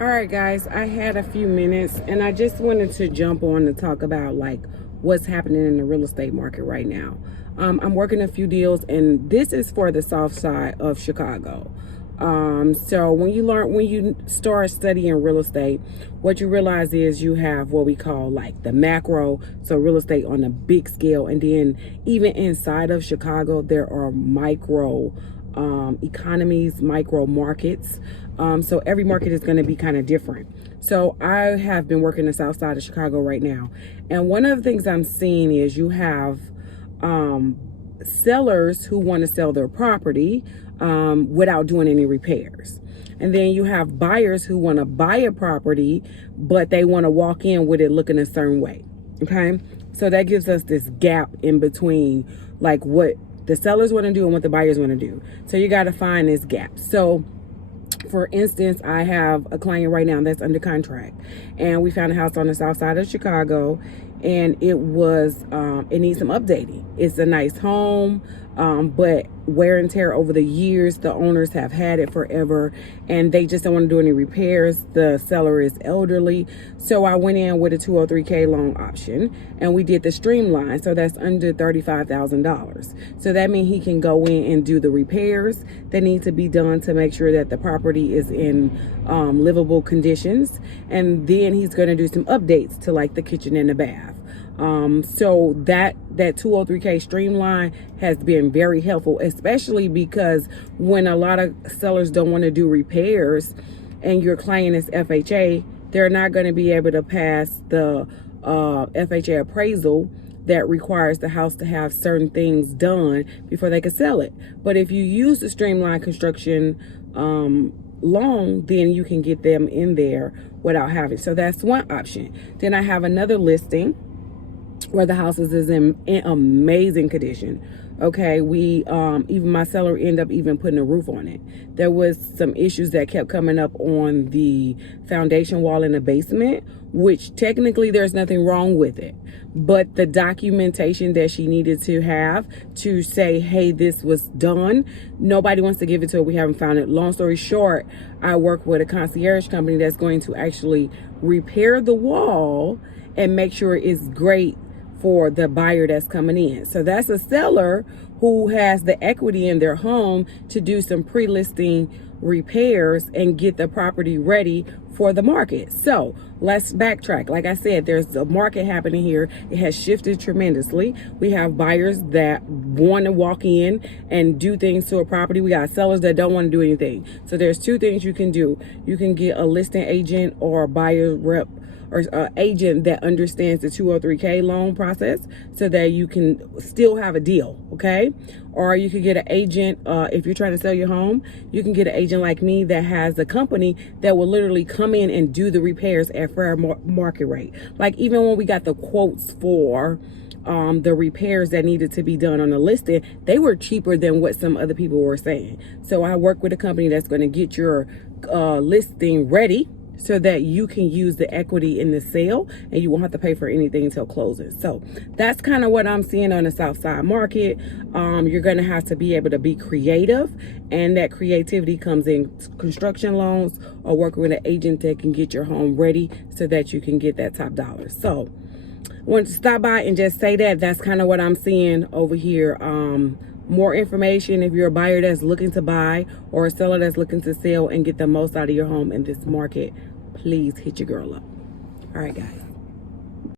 All right, guys, I had a few minutes and I just wanted to jump on to talk about like what's happening in the real estate market right now. I'm working a few deals, and this is for the south side of Chicago. So when you start studying real estate, what you realize is you have what we call like the macro, so real estate on a big scale, and then even inside of Chicago, there are micro economies, micro markets. So every market is going to be kind of different. So I have been working the south side of Chicago right now. And one of the things I'm seeing is you have sellers who want to sell their property without doing any repairs. And then you have buyers who want to buy a property, but they want to walk in with it looking a certain way. Okay. So that gives us this gap in between like what the sellers want to do and what the buyers want to do. So you got to find this gap. So for instance, I have a client right now that's under contract, and we found a house on the south side of Chicago, and it needs some updating. It's a nice home, but wear and tear over the years. The owners have had it forever, and they just don't want to do any repairs. The seller is elderly. So I went in with a 203K loan option, and we did the streamline. So that's under $35,000. So that means he can go in and do the repairs that need to be done to make sure that the property is in livable conditions. And then he's going to do some updates to like the kitchen and the bath. So that 203K streamline has been very helpful, especially because when a lot of sellers don't want to do repairs and your client is FHA, they're not going to be able to pass the FHA appraisal that requires the house to have certain things done before they can sell it. But if you use the streamline construction loan, then you can get them in there without having. So that's one option. Then I have another listing where the house is in amazing condition. Okay, we even my seller ended up even putting a roof on it. There was some issues that kept coming up on the foundation wall in the basement, which technically there's nothing wrong with it, but the documentation that she needed to have to say, hey, this was done, nobody wants to give it to her. We haven't found it. Long story short, I work with a concierge company that's going to actually repair the wall and make sure it's great for the buyer that's coming in. So that's a seller who has the equity in their home to do some pre-listing repairs and get the property ready for the market. So let's backtrack. Like I said, there's a market happening here. It has shifted tremendously. We have buyers that want to walk in and do things to a property. We got sellers that don't want to do anything. So there's two things you can do. You can get a listing agent or a buyer rep or agent that understands the 203K loan process so that you can still have a deal, okay? Or you could get an agent, if you're trying to sell your home, you can get an agent like me that has a company that will literally come in and do the repairs at fair market rate. Like even when we got the quotes for the repairs that needed to be done on the listing, they were cheaper than what some other people were saying. So I work with a company that's going to get your listing ready so that you can use the equity in the sale and you won't have to pay for anything until closing. So that's kind of what I'm seeing on the south side market. You're going to have to be able to be creative, and that creativity comes in construction loans or working with an agent that can get your home ready so that you can get that top dollar. So I wanted to stop by and just say that that's kind of what I'm seeing over here. More information if you're a buyer that's looking to buy or a seller that's looking to sell and get the most out of your home in this market, please hit your girl up. All right, guys.